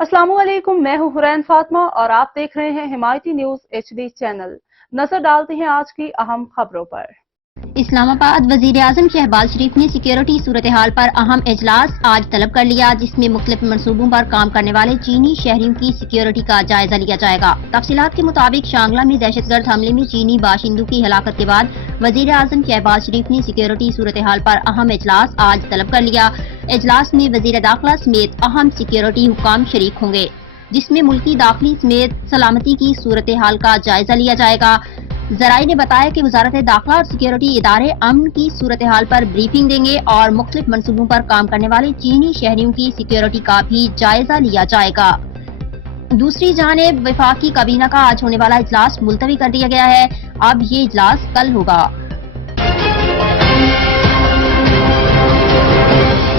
अस्सलाम वालेकुम, मैं हूं हुरैन फातिमा और आप देख रहे हैं हिमायती न्यूज HD चैनल। नजर डालते हैं आज की अहम खबरों पर। इस्लामाबाद वज़ीर-ए-आज़म शहबाज शरीफ ने सिक्योरिटी सूरत हाल पर अहम इजलास आज तलब कर लिया, जिसमें मुख्तलिफ मनसूबों पर काम करने वाले चीनी शहरियों की सिक्योरिटी का जायजा लिया जाएगा। तफसीलात के मुताबिक शांगला में दहशतगर्द हमले में चीनी बाशिंदों की हलाकत के बाद वज़ीर-ए-आज़म शहबाज शरीफ ने सिक्योरिटी सूरत हाल पर अहम इजलास आज तलब कर लिया। इजलास में वज़ीर दाखिला समेत अहम सिक्योरिटी हुक्काम शरीक होंगे, जिसमें मुल्की दाखिली समेत सलामती की सूरत हाल का जायजा लिया जाएगा। जराये ने बताया कि वजारत दाखिला और सिक्योरिटी इदारे अमन की सूरत हाल पर ब्रीफिंग देंगे और मुख्तलिफ मनसूबों पर काम करने वाले चीनी शहरियों की सिक्योरिटी का भी जायजा लिया जाएगा। दूसरी जानिब वफाकी काबीना का आज होने वाला इजलास मुलतवी कर दिया गया है। अब ये इजलास कल होगा।